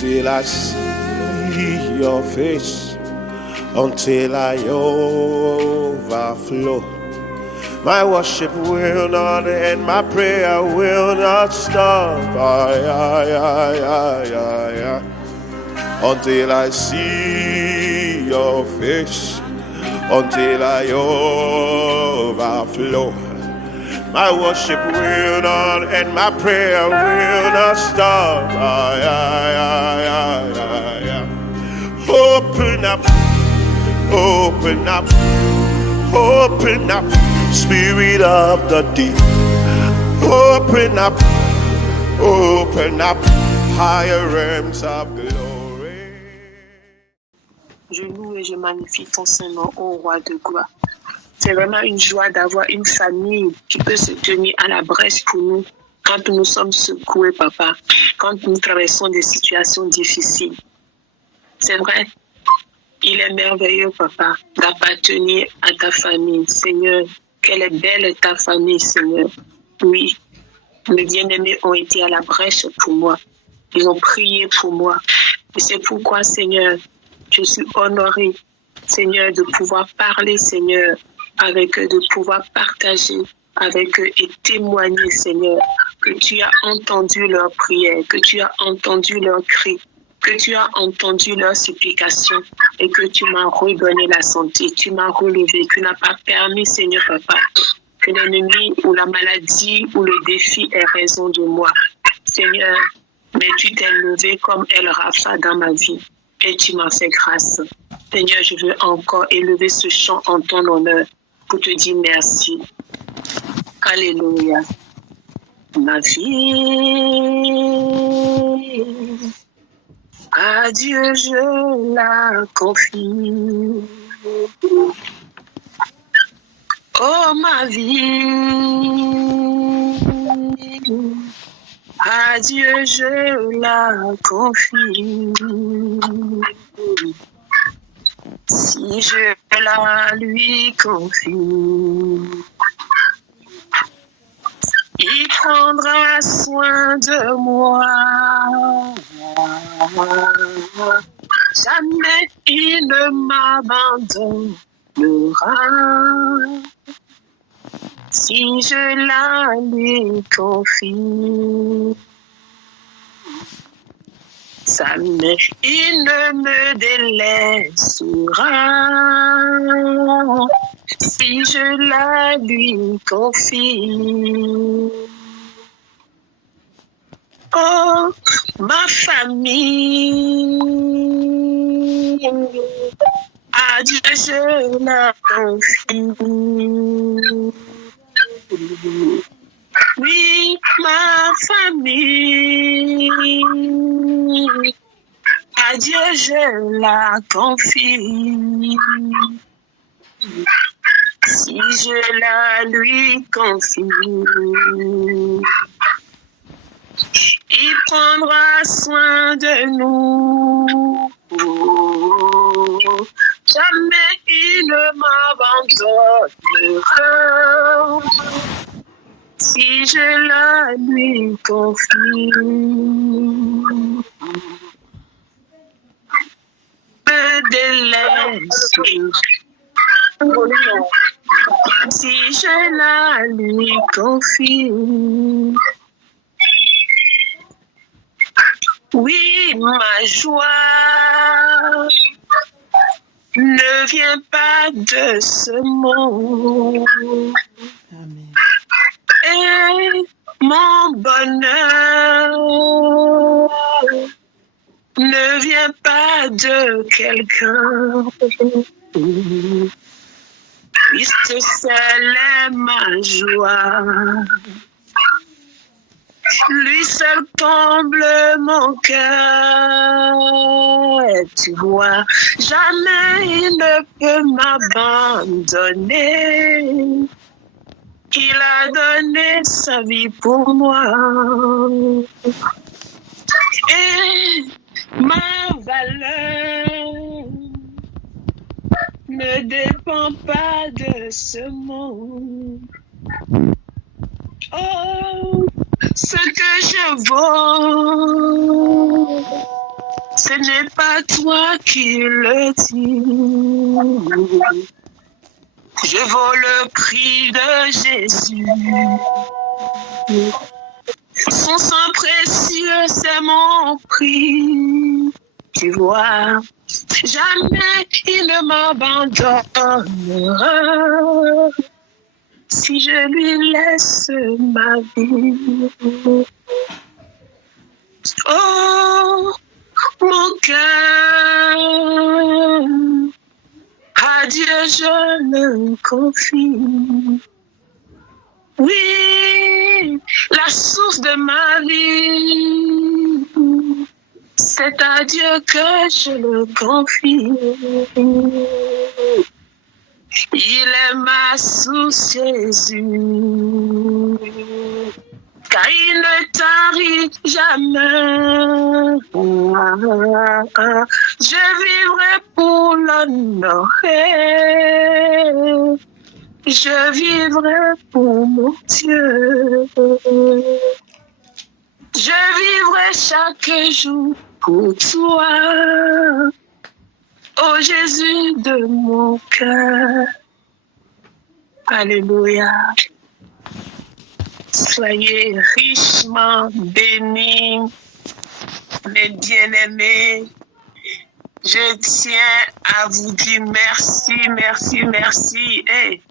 until I see your face, until I overflow. My worship will not end, my prayer will not stop. Until I see your face, until I overflow. My worship will not end, my prayer will not stop. Open up, open up, open up, Spirit of the deep. Open up, higher realms of glory. Je loue et je magnifie ton Saint-Nom, ô Roi de gloire. C'est vraiment une joie d'avoir une famille qui peut se tenir à la brèche pour nous quand nous sommes secoués, papa, quand nous traversons des situations difficiles. C'est vrai, il est merveilleux, papa, d'appartenir à ta famille, Seigneur. Quelle est belle ta famille, Seigneur. Oui, mes bien-aimés ont été à la brèche pour moi. Ils ont prié pour moi. Et c'est pourquoi, Seigneur, je suis honorée, Seigneur, de pouvoir parler, Seigneur, avec eux, de pouvoir partager avec eux et témoigner, Seigneur, que tu as entendu leurs prières, que tu as entendu leurs cris, que tu as entendu leurs supplications et que tu m'as redonné la santé, tu m'as relevé, tu n'as pas permis, Seigneur Papa, que l'ennemi ou la maladie ou le défi ait raison de moi. Seigneur, mais tu t'es levé comme El Rapha dans ma vie et tu m'as fait grâce. Seigneur, je veux encore élever ce chant en ton honneur pour te dire merci. Alléluia. Ma vie, à Dieu je la confie. Oh ma vie, à Dieu je la confie. Si je la lui confie, il prendra soin de moi. Jamais il ne m'abandonnera. Si je la lui confie, jamais il ne me délaissera. Si je la lui confie. Oh, ma famille, à Dieu je la confie. Oui, ma famille, à Dieu je la confie. Si je la lui confie, il prendra soin de nous. Jamais il ne m'abandonnera. Si je la lui confie, me délaisse. Si je la lui confie, oui, ma joie ne vient pas de ce monde. Amen. Et mon bonheur ne vient pas de quelqu'un. Christ seul est ma joie. Lui seul comble mon cœur. Tu vois, jamais il ne peut m'abandonner. Il a donné sa vie pour moi. Et ma valeur ne dépend pas de ce monde. Oh, ce que je vaux Ce n'est pas toi qui le dis. Je vaux le prix de Jésus. Son sang précieux, c'est mon prix. Tu vois, jamais il ne m'abandonnera si je lui laisse ma vie. Oh, mon cœur, à Dieu je me confie. Oui, la source de ma vie, c'est à Dieu que je le confie. Il est ma source, Jésus, car il ne t'arrive jamais. Je vivrai pour l'honorer. Je vivrai pour mon Dieu. Je vivrai chaque jour pour toi. Oh Jésus de mon cœur. Alléluia. Soyez richement bénis, mes bien-aimés. Je tiens à vous dire merci, merci, merci. Hey,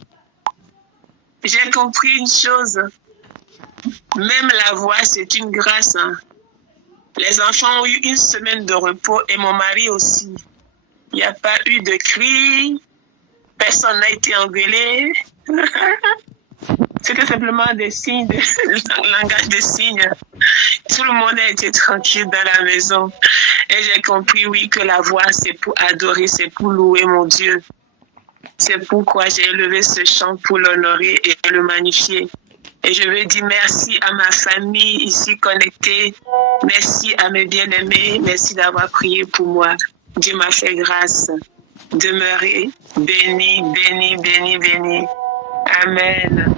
j'ai compris une chose. Même la voix, c'est une grâce. Hein. Les enfants ont eu une semaine de repos et mon mari aussi. Il n'y a pas eu de cris. Personne n'a été engueulé. C'était simplement des signes, langage des signes. Tout le monde a été tranquille dans la maison. Et j'ai compris, oui, que la voix, c'est pour adorer, c'est pour louer mon Dieu. C'est pourquoi j'ai élevé ce chant pour l'honorer et le magnifier. Et je veux dire merci à ma famille ici connectée. Merci à mes bien-aimés. Merci d'avoir prié pour moi. Dieu m'a fait grâce. Demeurez béni, béni, béni, béni. Amen.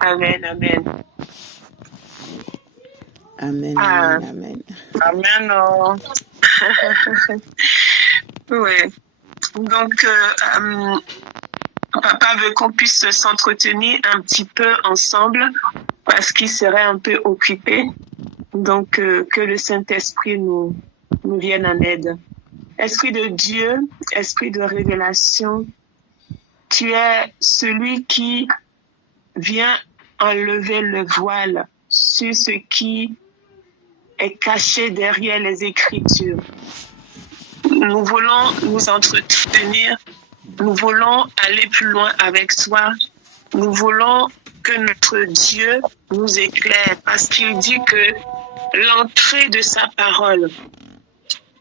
Amen, amen. Amen, Ah. amen, amen. Amen. Oh. Ouais. Donc, papa veut qu'on puisse s'entretenir un petit peu ensemble parce qu'il serait un peu occupé. Donc, que le Saint-Esprit nous vienne en aide. Esprit de Dieu, esprit de révélation, tu es celui qui vient enlever le voile sur ce qui est caché derrière les Écritures. Nous voulons nous entretenir, nous voulons aller plus loin avec toi, nous voulons que notre Dieu nous éclaire parce qu'il dit que l'entrée de sa parole,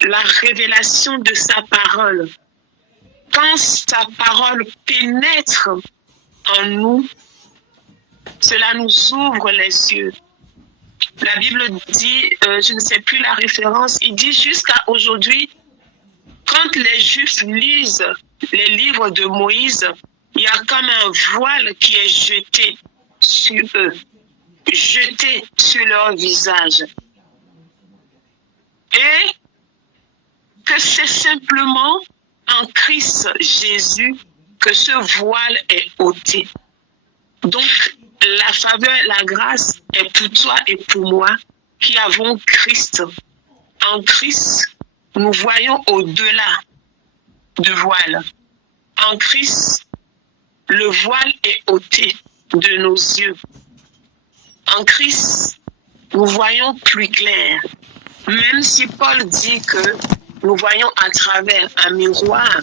la révélation de sa parole, quand sa parole pénètre en nous, cela nous ouvre les yeux. La Bible dit, je ne sais plus la référence, il dit jusqu'à aujourd'hui, quand les Juifs lisent les livres de Moïse, il y a comme un voile qui est jeté sur eux, jeté sur leur visage. Et que c'est simplement en Christ Jésus que ce voile est ôté. Donc, la faveur, la grâce est pour toi et pour moi qui avons Christ. En Christ, nous voyons au-delà du voile. En Christ, le voile est ôté de nos yeux. En Christ, nous voyons plus clair. Même si Paul dit que nous voyons à travers un miroir,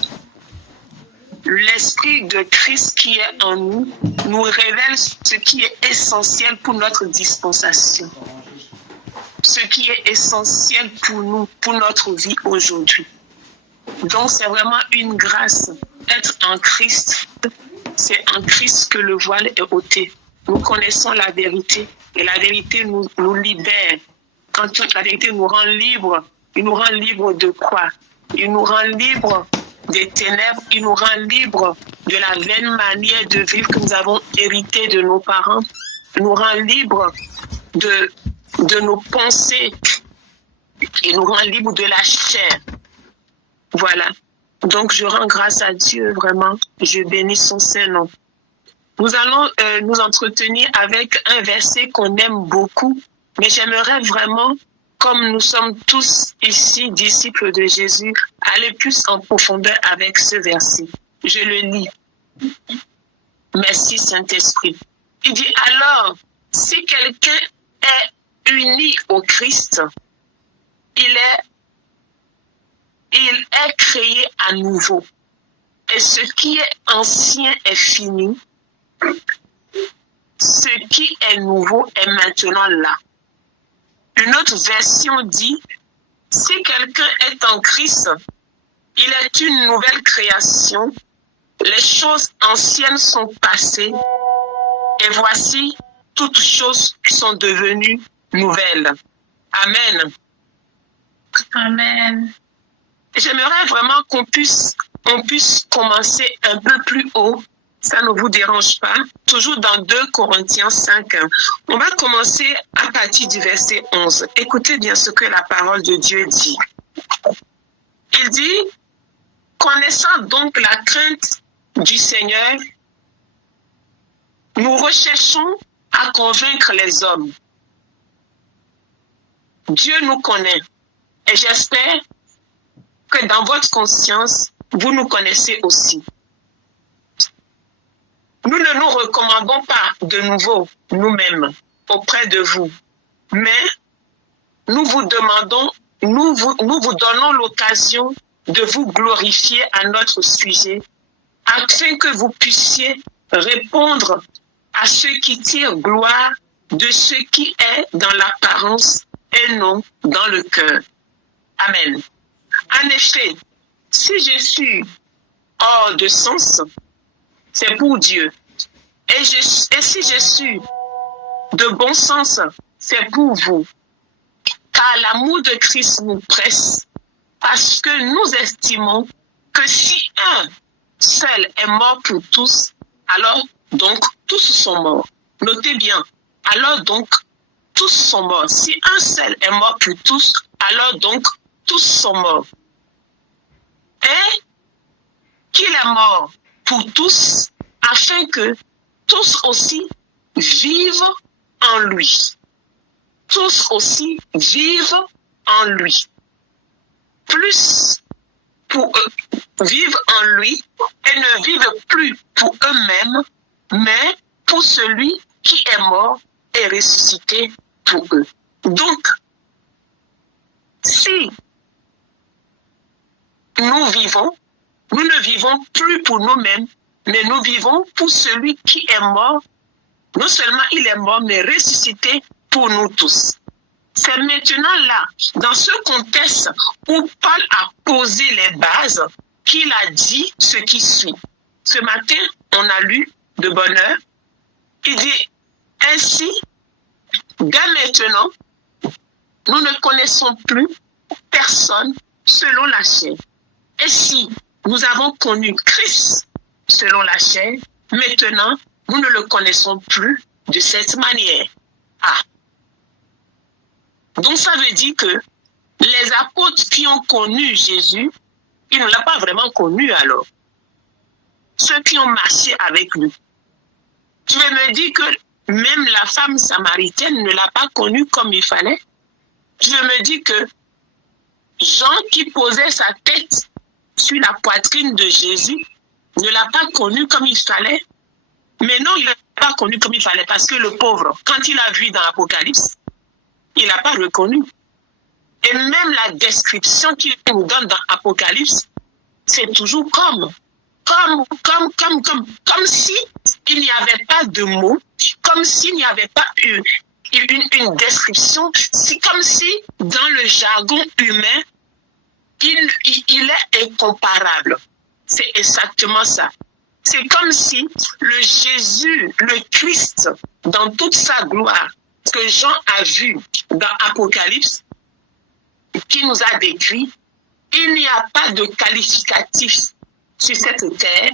l'Esprit de Christ qui est en nous nous révèle ce qui est essentiel pour notre dispensation. Ce qui est essentiel pour nous, pour notre vie aujourd'hui. Donc c'est vraiment une grâce. Être en Christ, c'est en Christ que le voile est ôté. Nous connaissons la vérité et la vérité nous libère. Quand la vérité nous rend libres, il nous rend libres de quoi? Il nous rend libres des ténèbres, il nous rend libres de la vaine manière de vivre que nous avons hérité de nos parents. Il nous rend libres de nos pensées et nous rend libres de la chair. Voilà. Donc, je rends grâce à Dieu, vraiment. Je bénis son Saint-Nom. Nous allons nous entretenir avec un verset qu'on aime beaucoup, mais j'aimerais vraiment, comme nous sommes tous ici disciples de Jésus, aller plus en profondeur avec ce verset. Je le lis. Merci Saint-Esprit. Il dit alors, si quelqu'un est uni au Christ, il est créé à nouveau. Et ce qui est ancien est fini. Ce qui est nouveau est maintenant là. Une autre version dit, si quelqu'un est en Christ, il est une nouvelle création. Les choses anciennes sont passées et voici, toutes choses sont devenues nouvelles. Amen. Amen. J'aimerais vraiment qu'on puisse commencer un peu plus haut. Ça ne vous dérange pas. Toujours dans 2 Corinthiens 5. On va commencer à partir du verset 11. Écoutez bien ce que la parole de Dieu dit. Il dit, connaissant donc la crainte du Seigneur, nous recherchons à convaincre les hommes. Dieu nous connaît. Et j'espère que dans votre conscience, vous nous connaissez aussi. Nous ne nous recommandons pas de nouveau nous-mêmes auprès de vous, mais nous vous demandons, nous vous donnons l'occasion de vous glorifier à notre sujet, afin que vous puissiez répondre à ce qui tire gloire de ce qui est dans l'apparence et non dans le cœur. Amen. En effet, si je suis hors de sens, c'est pour Dieu. Et si je suis de bon sens, c'est pour vous. Car l'amour de Christ nous presse, parce que nous estimons que si un seul est mort pour tous, alors donc tous sont morts. Notez bien, alors donc tous sont morts. Si un seul est mort pour tous, alors donc tous sont morts. Et qu'il est mort pour tous, afin que tous aussi vivent en lui. Tous aussi vivent en lui. Plus pour eux, vivent en lui et ne vivent plus pour eux-mêmes, mais pour celui qui est mort et ressuscité pour eux. Donc, si nous ne vivons plus pour nous-mêmes, mais nous vivons pour celui qui est mort. Non seulement il est mort, mais ressuscité pour nous tous. C'est maintenant là, dans ce contexte où Paul a posé les bases, qu'il a dit ce qui suit. Ce matin, on a lu de bonne heure. Il dit, ainsi, dès maintenant, nous ne connaissons plus personne selon la chair. Et si nous avons connu Christ selon la chair, maintenant, nous ne le connaissons plus de cette manière. Ah. Donc ça veut dire que les apôtres qui ont connu Jésus, ils ne l'ont pas vraiment connu alors. Ceux qui ont marché avec lui. Tu veux me dire que même la femme samaritaine ne l'a pas connu comme il fallait? Tu veux me dire que Jean qui posait sa tête sur la poitrine de Jésus ne l'a pas connu comme il fallait? Mais non, il ne l'a pas connu comme il fallait parce que le pauvre, quand il a vu dans l'Apocalypse, il n'a pas reconnu. Et même la description qu'il nous donne dans l'Apocalypse, c'est toujours comme si il n'y avait pas de mots, comme s'il n'y avait pas eu une description, c'est comme si dans le jargon humain, il est incomparable. C'est exactement ça. C'est comme si le Jésus, le Christ, dans toute sa gloire, que Jean a vu dans Apocalypse, qui nous a décrit, il n'y a pas de qualificatif sur cette terre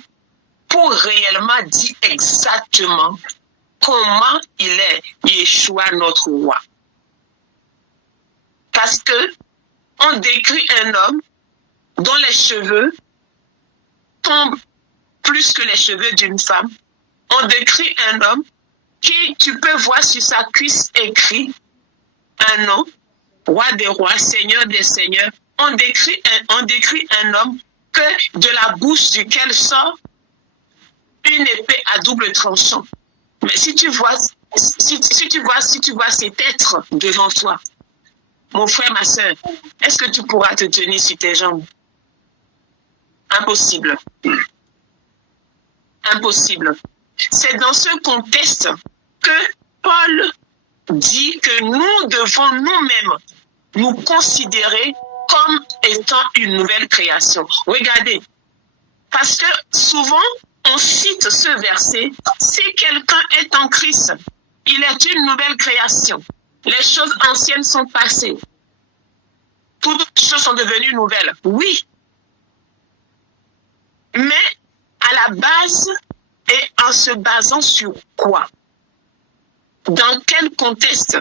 pour réellement dire exactement comment il est Yeshua notre roi. Parce que on décrit un homme dont les cheveux tombent plus que les cheveux d'une femme. On décrit un homme qui, tu peux voir sur sa cuisse écrit un nom, roi des rois, seigneur des seigneurs. On décrit un homme que de la bouche duquel sort une épée à double tranchant. Mais si tu vois cet être devant toi, mon frère, ma soeur, est-ce que tu pourras te tenir sur tes jambes? Impossible. Impossible. C'est dans ce contexte que Paul dit que nous devons nous-mêmes nous considérer comme étant une nouvelle création. Regardez, parce que souvent on cite ce verset, si quelqu'un est en Christ, il est une nouvelle création. Les choses anciennes sont passées. Toutes choses sont devenues nouvelles. Oui. Mais à la base, et en se basant sur quoi? Dans quel contexte?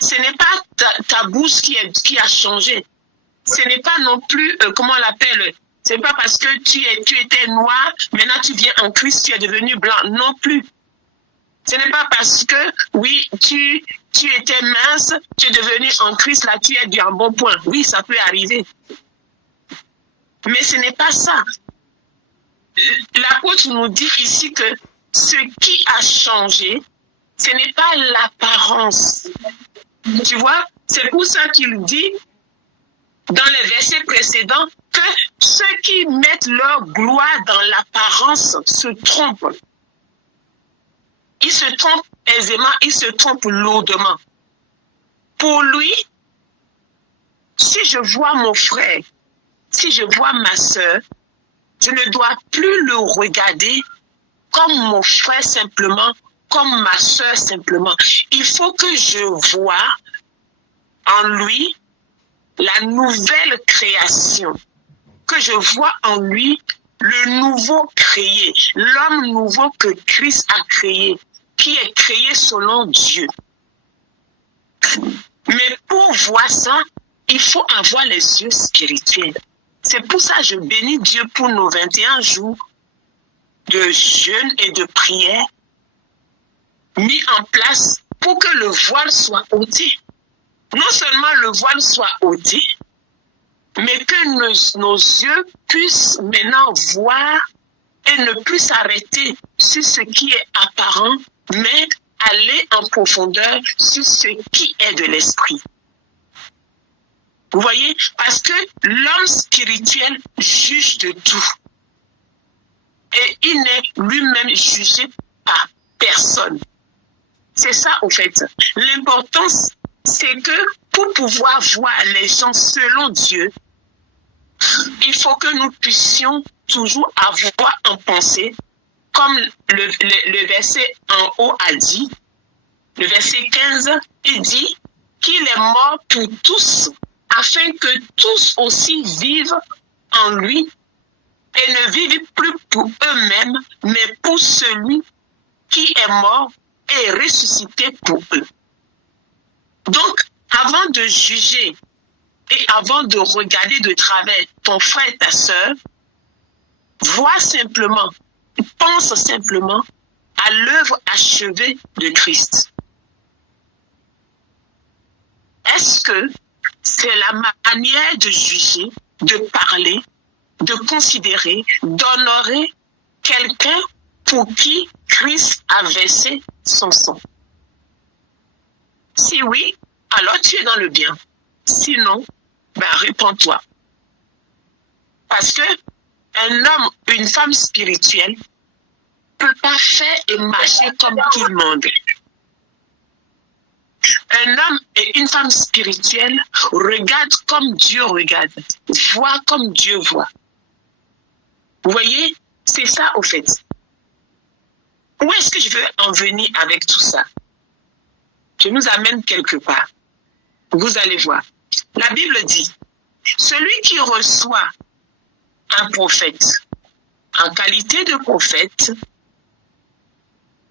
Ce n'est pas ta bouche qui a changé. Ce n'est pas non plus, comment on l'appelle? C'est pas parce que tu étais noir, maintenant tu viens en Christ, tu es devenu blanc. Non plus. Ce n'est pas parce que, oui, tu étais mince, tu es devenu en Christ, là tu es du bon point. Oui, ça peut arriver. Mais ce n'est pas ça. L'apôtre nous dit ici que ce qui a changé, ce n'est pas l'apparence. Tu vois, c'est pour ça qu'il dit dans les versets précédents que ceux qui mettent leur gloire dans l'apparence se trompent. Ils se trompent aisément, ils se trompent lourdement. Pour lui, si je vois mon frère, si je vois ma sœur, je ne dois plus le regarder comme mon frère simplement, comme ma sœur simplement. Il faut que je voie en lui la nouvelle création, que je vois en lui le nouveau créé, l'homme nouveau que Christ a créé, qui est créé selon Dieu. Mais pour voir ça, il faut avoir les yeux spirituels. C'est pour ça que je bénis Dieu pour nos 21 jours de jeûne et de prière mis en place pour que le voile soit ôté. Non seulement le voile soit ôté, mais que nos yeux puissent maintenant voir et ne plus s'arrêter sur ce qui est apparent, mais aller en profondeur sur ce qui est de l'esprit. Vous voyez, parce que l'homme spirituel juge de tout. Et il n'est lui-même jugé par personne. C'est ça, au fait. L'importance, c'est que pour pouvoir voir les gens selon Dieu, il faut que nous puissions toujours avoir en pensée, comme le verset en haut a dit, le verset 15, il dit qu'il est mort pour tous, afin que tous aussi vivent en lui et ne vivent plus pour eux-mêmes, mais pour celui qui est mort et ressuscité pour eux. Donc, avant de juger et avant de regarder de travers ton frère et ta sœur, vois simplement, pense simplement à l'œuvre achevée de Christ. Est-ce que c'est la manière de juger, de parler, de considérer, d'honorer quelqu'un pour qui Christ a versé son sang? Si oui, alors tu es dans le bien. Sinon, réponds-toi. Parce que un homme, une femme spirituelle ne peut pas faire et marcher comme tout le monde. Un homme et une femme spirituelle regardent comme Dieu regarde, voient comme Dieu voit. Vous voyez, c'est ça au fait. Où est-ce que je veux en venir avec tout ça? Je nous amène quelque part. Vous allez voir. La Bible dit, celui qui reçoit un prophète en qualité de prophète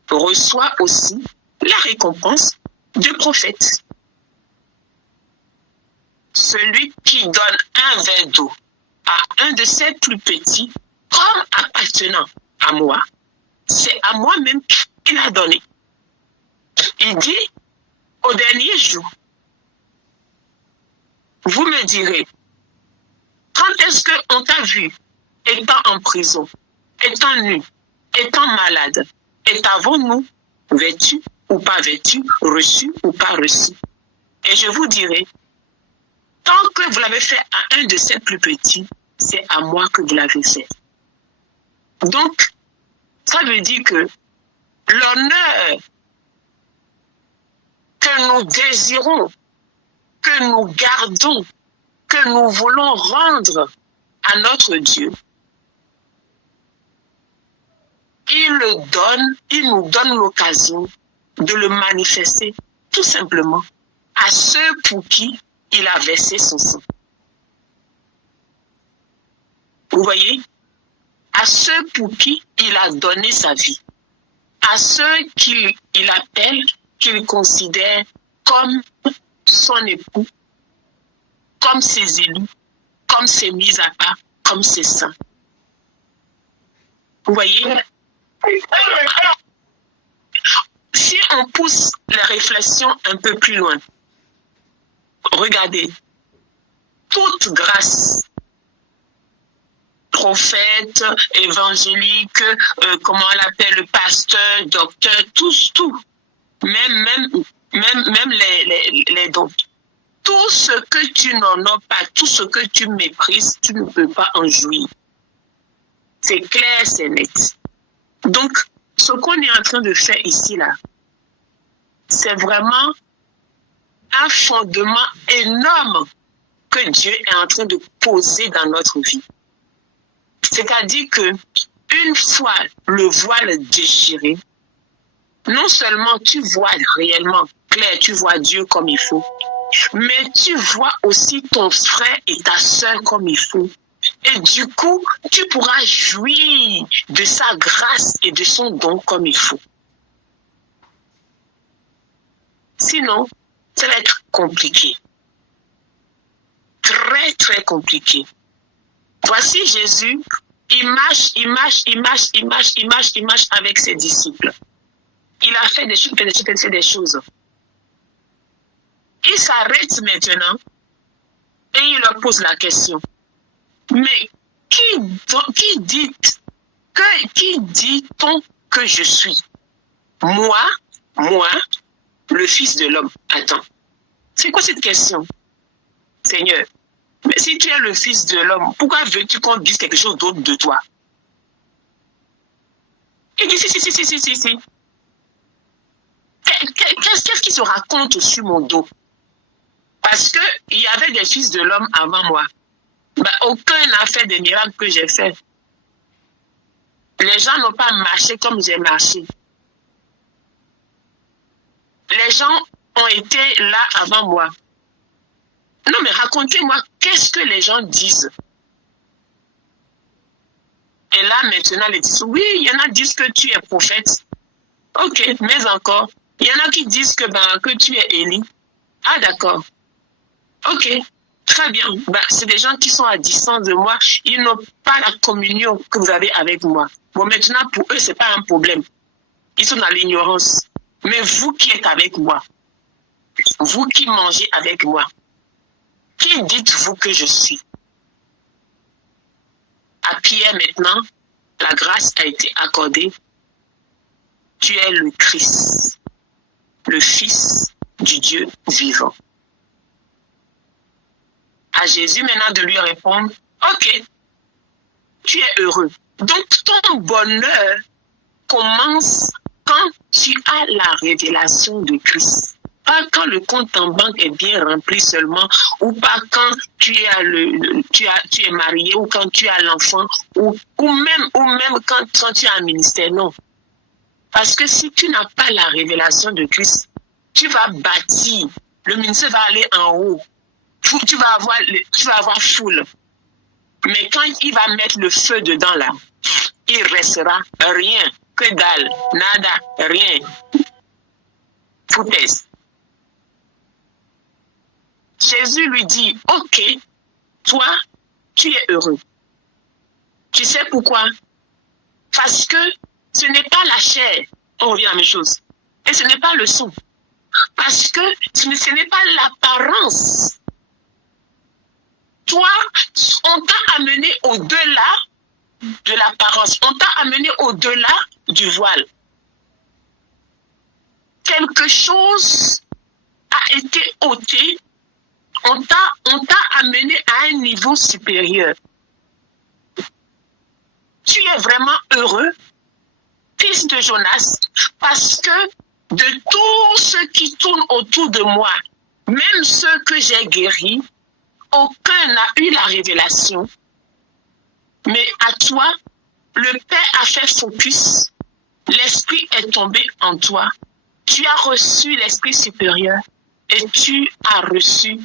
reçoit aussi la récompense de prophète. celui qui donne un verre d'eau à un de ses plus petits, comme appartenant à moi, c'est à moi-même qu'il a donné. Il dit, au dernier jour, vous me direz, quand est-ce qu'on t'a vu étant en prison, étant nu, étant malade, et t'avons-nous vêtu ou pas vêtu, reçu ou pas reçu? Et je vous dirai, tant que vous l'avez fait à un de ces plus petits, c'est à moi que vous l'avez fait. Donc, ça veut dire que l'honneur que nous désirons, que nous gardons, que nous voulons rendre à notre Dieu, il nous donne l'occasion de le manifester tout simplement à ceux pour qui il a versé son sang. Vous voyez? À ceux pour qui il a donné sa vie. À ceux qu'il appelle, qu'il considère comme son époux, comme ses élus, comme ses mis à part, comme ses saints. Vous voyez? Si on pousse la réflexion un peu plus loin, regardez, toute grâce, prophète, évangélique, comment on l'appelle, le pasteur, docteur, tout, même les dons. Tout ce que tu n'honores pas, tout ce que tu méprises, tu ne peux pas en jouir. C'est clair, c'est net. Donc, ce qu'on est en train de faire ici, là, c'est vraiment un fondement énorme que Dieu est en train de poser dans notre vie. C'est-à-dire que une fois le voile déchiré, non seulement tu vois réellement clair, tu vois Dieu comme il faut, mais tu vois aussi ton frère et ta sœur comme il faut. Et du coup, tu pourras jouir de sa grâce et de son don comme il faut. Sinon, ça va être compliqué. Très, très compliqué. Voici Jésus, il marche avec ses disciples. Il a fait des choses. Il s'arrête maintenant et il leur pose la question. Mais qui dit-on que je suis? Moi, le Fils de l'homme. Attends, c'est quoi cette question? Seigneur, mais si tu es le Fils de l'homme, pourquoi veux-tu qu'on dise quelque chose d'autre de toi? Il dit si. Qu'est-ce qui se raconte sur mon dos? Parce qu'il y avait des fils de l'homme avant moi. Aucun n'a fait des miracles que j'ai fait. Les gens n'ont pas marché comme j'ai marché. Les gens ont été là avant moi. Non, mais racontez-moi, qu'est-ce que les gens disent? Et là, maintenant, les disent, oui, il y en a qui disent que tu es prophète. Ok, mais encore, il y en a qui disent que tu es Élie. Ah, d'accord. Ok, très bien. C'est des gens qui sont à distance de moi. Ils n'ont pas la communion que vous avez avec moi. Bon, maintenant, pour eux, ce n'est pas un problème. Ils sont dans l'ignorance. Mais vous qui êtes avec moi, vous qui mangez avec moi, qui dites-vous que je suis? À Pierre, maintenant, la grâce a été accordée. Tu es le Christ, le Fils du Dieu vivant. À Jésus maintenant de lui répondre, ok, tu es heureux. Donc ton bonheur commence quand tu as la révélation de Christ. Pas quand le compte en banque est bien rempli seulement, ou pas quand tu es marié, ou quand tu as l'enfant, ou même quand tu as un ministère, non. Parce que si tu n'as pas la révélation de Christ, tu vas bâtir, le ministère va aller en haut, tu vas avoir foule. Mais quand il va mettre le feu dedans là, il restera rien, que dalle, nada, rien. Foutaise. Jésus lui dit, ok, toi, tu es heureux. Tu sais pourquoi? Parce que ce n'est pas la chair, on revient à la même chose, et ce n'est pas le son. Parce que ce n'est pas l'apparence. Toi, on t'a amené au-delà de l'apparence. On t'a amené au-delà du voile. Quelque chose a été ôté. On t'a amené à un niveau supérieur. Tu es vraiment heureux, fils de Jonas, parce que de tous ceux qui tournent autour de moi, même ceux que j'ai guéris, aucun n'a eu la révélation. Mais à toi, le Père a fait focus, l'Esprit est tombé en toi, tu as reçu l'Esprit supérieur et tu as reçu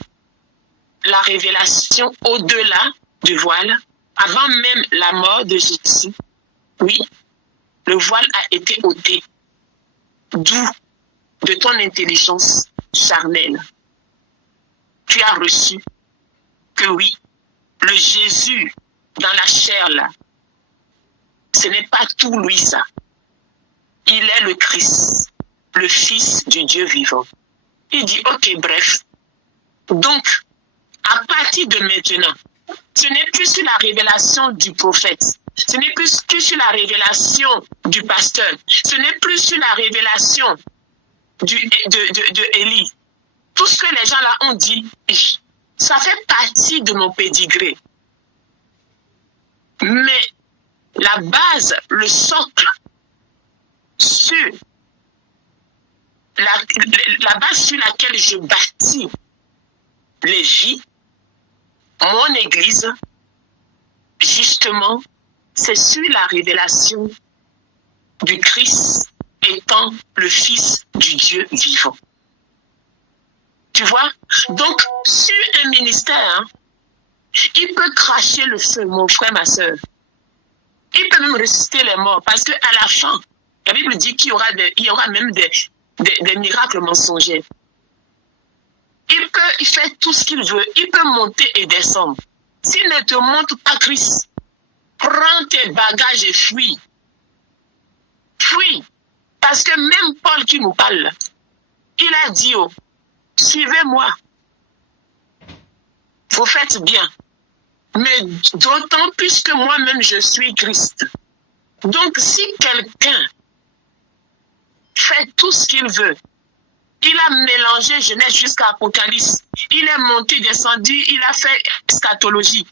la révélation au-delà du voile, avant même la mort de Jésus. Oui, le voile a été ôté, d'où de ton intelligence charnelle. Tu as reçu que oui, le Jésus dans la chair là, ce n'est pas tout lui ça. Il est le Christ, le Fils du Dieu vivant. Il dit, ok, bref. Donc, à partir de maintenant, ce n'est plus sur la révélation du prophète. Ce n'est plus que sur la révélation du pasteur. Ce n'est plus sur la révélation de Élie. Tout ce que les gens là ont dit, ça fait partie de mon pédigré. Mais la base, le socle, sur la base sur laquelle je bâtis les vies, mon église, justement, c'est sur la révélation du Christ étant le Fils du Dieu vivant. Tu vois? Donc, sur un ministère, il peut cracher le feu, mon frère, ma soeur. Il peut même ressusciter les morts, parce qu'à la fin, la Bible dit qu'il y aura même des miracles mensongers. Il fait tout ce qu'il veut. Il peut monter et descendre. S'il ne te montre pas Christ, prends tes bagages et fuis. Fuis. Parce que même Paul qui nous parle, il a dit, oh, suivez-moi. Vous faites bien. Mais d'autant plus que moi-même je suis Christ. Donc si quelqu'un fait tout ce qu'il veut, il a mélangé Genèse jusqu'à Apocalypse, il est monté, descendu, il a fait eschatologie.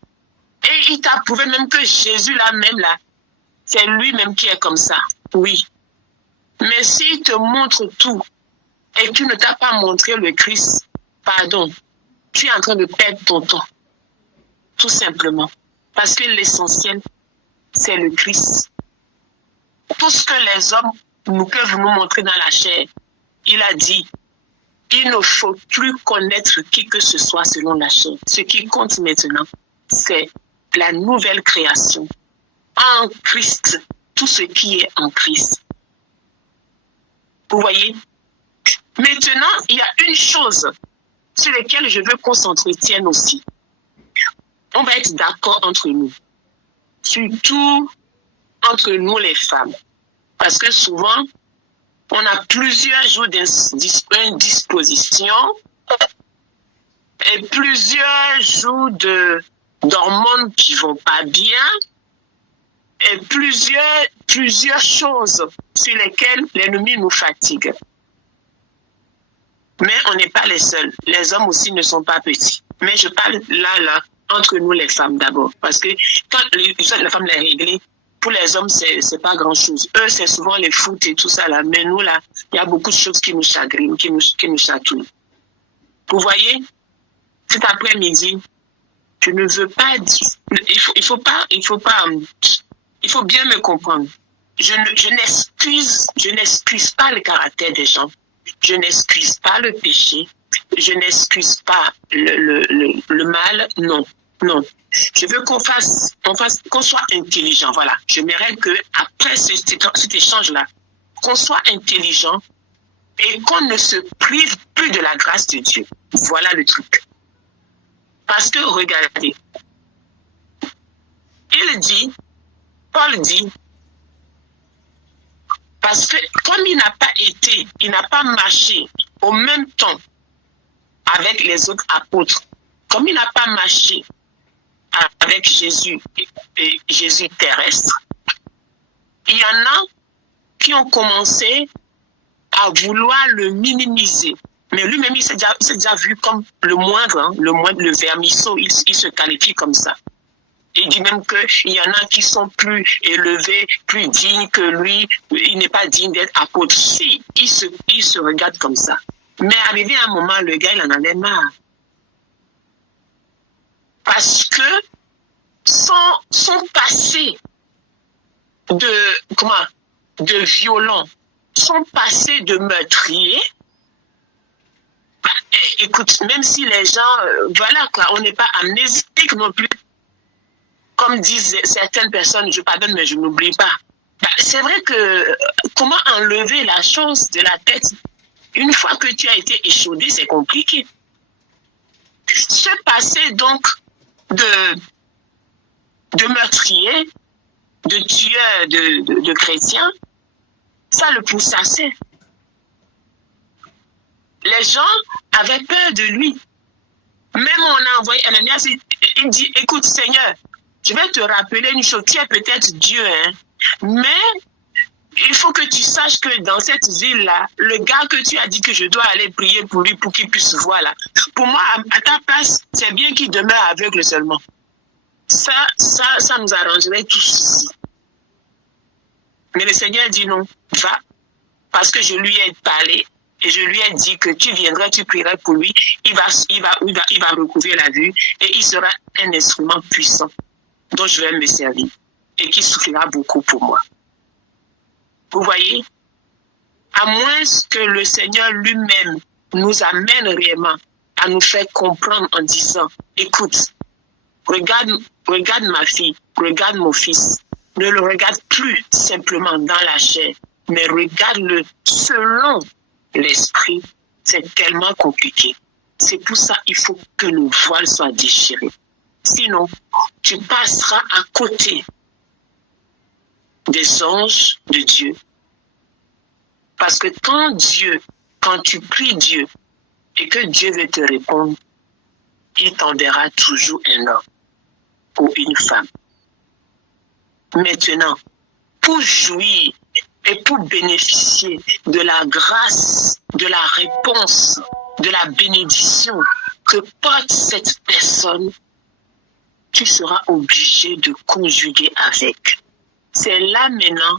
Et il t'a prouvé même que Jésus là même là, c'est lui-même qui est comme ça. Oui. Mais s'il te montre tout et tu ne t'as pas montré le Christ, pardon, tu es en train de perdre ton temps. Tout simplement. Parce que l'essentiel, c'est le Christ. Tout ce que les hommes peuvent nous montrer dans la chair, il a dit, il ne faut plus connaître qui que ce soit selon la chair. Ce qui compte maintenant, c'est la nouvelle création. En Christ, tout ce qui est en Christ. Vous voyez? Maintenant, il y a une chose sur laquelle je veux qu'on s'entretienne aussi. On va être d'accord entre nous. Surtout entre nous les femmes. Parce que souvent, on a plusieurs jours d'indisposition et plusieurs jours d'hormones qui vont pas bien et plusieurs choses sur lesquelles l'ennemi nous fatigue. Mais on n'est pas les seuls. Les hommes aussi ne sont pas petits. Mais je parle là, entre nous les femmes d'abord. Parce que quand la femme l'a réglé, pour les hommes, c'est pas grand-chose. Eux, c'est souvent les foot et tout ça là. Mais nous, là, il y a beaucoup de choses qui nous chagrinent, qui nous chatouillent. Vous voyez, cet après-midi, je ne veux pas dire, il faut bien me comprendre. Je n'excuse pas le caractère des gens. Je n'excuse pas le péché. Je n'excuse pas le mal. Non. Je veux qu'on soit intelligent. Voilà. J'aimerais que après cet échange-là, qu'on soit intelligent et qu'on ne se prive plus de la grâce de Dieu. Voilà le truc. Parce que, regardez, Paul dit, parce que comme il n'a pas marché au même temps avec les autres apôtres, comme il n'a pas marché avec Jésus et Jésus terrestre, il y en a qui ont commencé à vouloir le minimiser. Mais lui-même, il s'est déjà vu comme le moindre, hein, le vermisseau, il se qualifie comme ça. Il dit même qu'il y en a qui sont plus élevés, plus dignes que lui, il n'est pas digne d'être apôtre. Si, il se regarde comme ça. Mais arrivé à un moment, le gars, il en avait marre. Parce que son passé de violent, son passé de meurtrier, écoute, même si les gens, voilà quoi, on n'est pas amnésique non plus, comme disent certaines personnes, je pardonne mais je n'oublie pas. C'est vrai que comment enlever la chose de la tête une fois que tu as été échaudé, c'est compliqué. Ce passé donc de meurtrier, de tueur de chrétiens, ça le poussassait. Les gens avaient peur de lui. Même on a envoyé Ananias, il dit, écoute Seigneur, je vais te rappeler une chose, tu es peut-être Dieu, hein, mais il faut que tu saches que dans cette ville-là, le gars que tu as dit que je dois aller prier pour lui, pour qu'il puisse voir là, pour moi, à ta place, c'est bien qu'il demeure aveugle seulement. Ça nous arrangerait tous ici. Mais le Seigneur dit non, va, parce que je lui ai parlé et je lui ai dit que tu viendrais, tu prierais pour lui, il va recouvrir la vue et il sera un instrument puissant dont je vais me servir et qui souffrira beaucoup pour moi. Vous voyez, à moins que le Seigneur lui-même nous amène réellement à nous faire comprendre en disant, écoute, regarde ma fille, regarde mon fils, ne le regarde plus simplement dans la chair, mais regarde-le selon l'esprit, c'est tellement compliqué. C'est pour ça qu'il faut que nos voiles soient déchirés. Sinon, tu passeras à côté des anges de Dieu. Parce que quand tu pries Dieu et que Dieu veut te répondre, il t'enverra toujours un homme ou une femme. Maintenant, pour jouir et pour bénéficier de la grâce, de la réponse, de la bénédiction que porte cette personne, tu seras obligé de conjuguer avec. C'est là maintenant,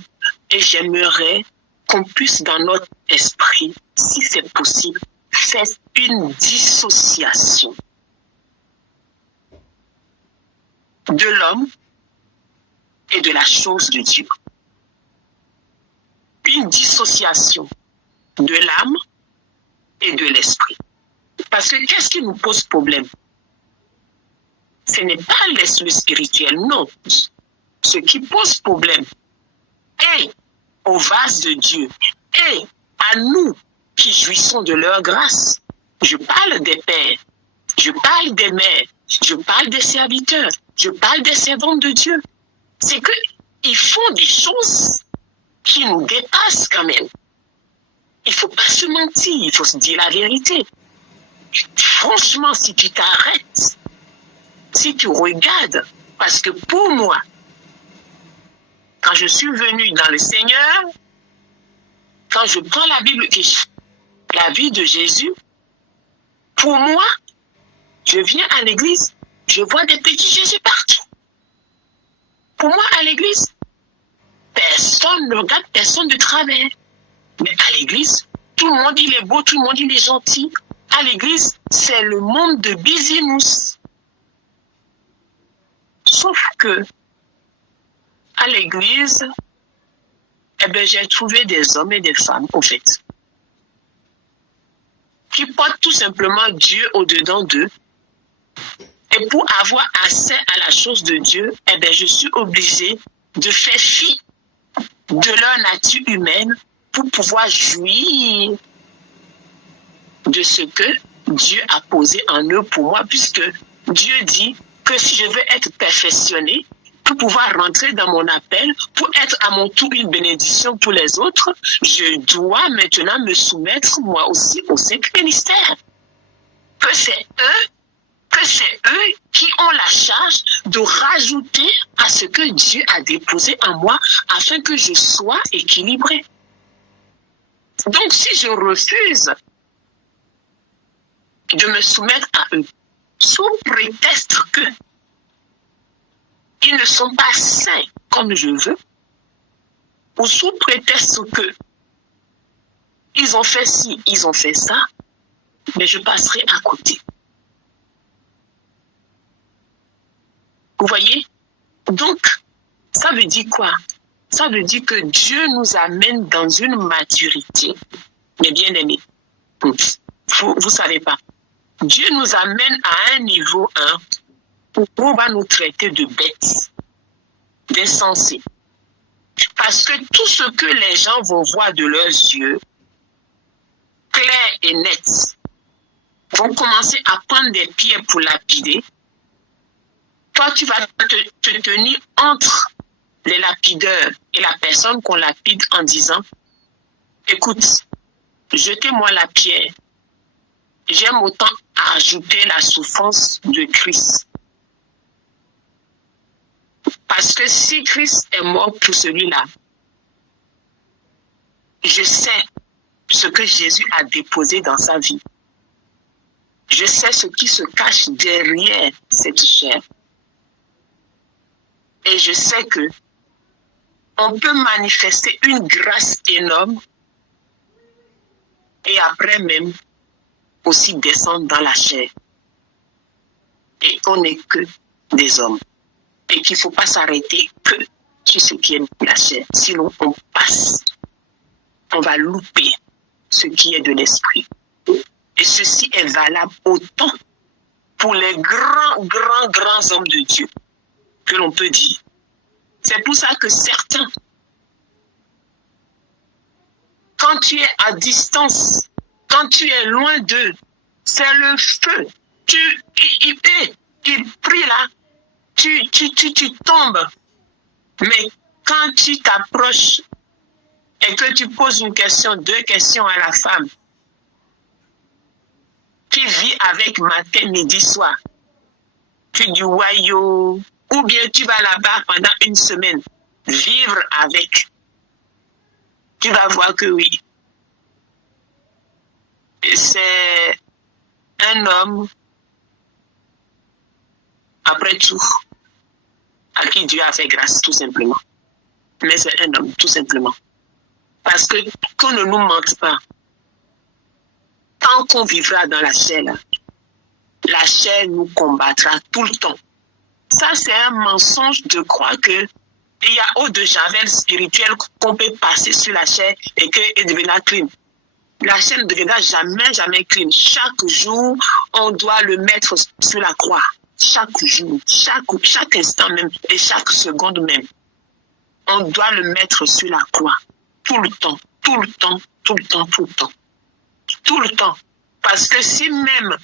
et j'aimerais qu'on puisse dans notre esprit, si c'est possible, faire une dissociation de l'homme et de la chose de Dieu. Une dissociation de l'âme et de l'esprit. Parce que qu'est-ce qui nous pose problème? Ce n'est pas le spirituel, non. Ce qui pose problème est au vase de Dieu et à nous qui jouissons de leur grâce. Je parle des pères, je parle des mères, je parle des serviteurs, je parle des servantes de Dieu. C'est qu'ils font des choses qui nous dépassent quand même. Il ne faut pas se mentir, il faut se dire la vérité. Franchement, si tu t'arrêtes, si tu regardes, parce que pour moi, quand je suis venu dans le Seigneur, quand je prends la Bible, la vie de Jésus, pour moi, je viens à l'église, je vois des petits Jésus partout. Pour moi, à l'église, personne ne regarde personne de travers. Mais à l'église, tout le monde il est beau, tout le monde il est gentil. À l'église, c'est le monde de bisounours. Sauf que, à l'église, j'ai trouvé des hommes et des femmes, en fait, qui portent tout simplement Dieu au-dedans d'eux. Et pour avoir accès à la chose de Dieu, je suis obligée de faire fi de leur nature humaine pour pouvoir jouir de ce que Dieu a posé en eux pour moi, puisque Dieu dit que si je veux être perfectionné, pour pouvoir rentrer dans mon appel, pour être à mon tour une bénédiction pour les autres, je dois maintenant me soumettre moi aussi au 5 ministères. Que c'est eux qui ont la charge de rajouter à ce que Dieu a déposé en moi afin que je sois équilibré. Donc si je refuse de me soumettre à eux, sous prétexte que ils ne sont pas saints comme je veux, ou sous prétexte que ils ont fait ci, ils ont fait ça, mais je passerai à côté. Vous voyez? Donc, ça veut dire quoi? Ça veut dire que Dieu nous amène dans une maturité. Mais bien aimés, vous savez pas. Dieu nous amène à un niveau 1 où on va nous traiter de bêtes, d'insensés. Parce que tout ce que les gens vont voir de leurs yeux, clair et net, vont commencer à prendre des pierres pour lapider. Toi, tu vas te tenir entre les lapideurs et la personne qu'on lapide en disant, écoute, jetez-moi la pierre. J'aime autant ajouter la souffrance de Christ. Parce que si Christ est mort pour celui-là, je sais ce que Jésus a déposé dans sa vie. Je sais ce qui se cache derrière cette chair. Et je sais que on peut manifester une grâce énorme et après même aussi descendre dans la chair. Et on n'est que des hommes. Et qu'il ne faut pas s'arrêter que sur ce qui est de la chair. Sinon, on passe. On va louper ce qui est de l'esprit. Et ceci est valable autant pour les grands hommes de Dieu que l'on peut dire. C'est pour ça que certains, quand tu es à distance, quand tu es loin d'eux, c'est le feu. Ils prient là, tu tombes. Mais quand tu t'approches et que tu poses une question, 2 questions à la femme, qui vit avec matin, midi, soir, tu dis wayo, ou bien tu vas là-bas pendant une semaine, vivre avec. Tu vas voir que oui. C'est un homme, après tout, à qui Dieu a fait grâce, tout simplement. Mais c'est un homme, tout simplement. Parce que qu'on ne nous mente pas. Tant qu'on vivra dans la chair, la chair nous combattra tout le temps. Ça, c'est un mensonge de croire que il y a eau de javel spirituelle qu'on peut passer sur la chair et qu'elle deviendra clean. La chair ne deviendra jamais clean. Chaque jour, on doit le mettre sur la croix. Chaque jour, chaque instant même et chaque seconde même. On doit le mettre sur la croix. Tout le temps. Tout le temps. Parce que si même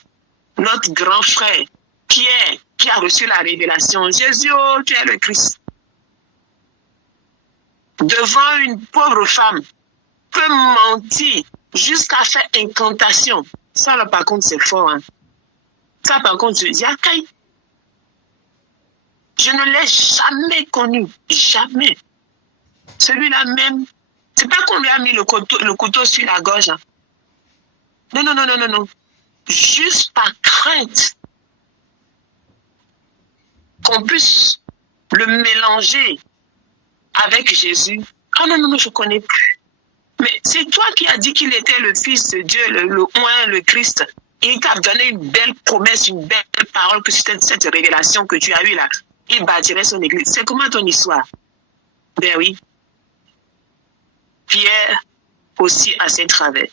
notre grand frère, Pierre, qui a reçu la révélation, Jésus, oh, tu es le Christ, devant une pauvre femme, peut mentir jusqu'à faire incantation. Ça, là, par contre, c'est fort. Hein. Ça, par contre, je dis, je ne l'ai jamais connu. Jamais. Celui-là même, c'est pas qu'on lui a mis le couteau sur la gorge. Hein. Non. Juste par crainte qu'on puisse le mélanger avec Jésus. Ah non, je ne connais plus. Mais c'est toi qui as dit qu'il était le Fils de Dieu, le Christ. Il t'a donné une belle promesse, une belle parole, que c'était cette révélation que tu as eue là. Il bâtirait son église. C'est comment ton histoire? Ben oui. Pierre aussi a ses travers.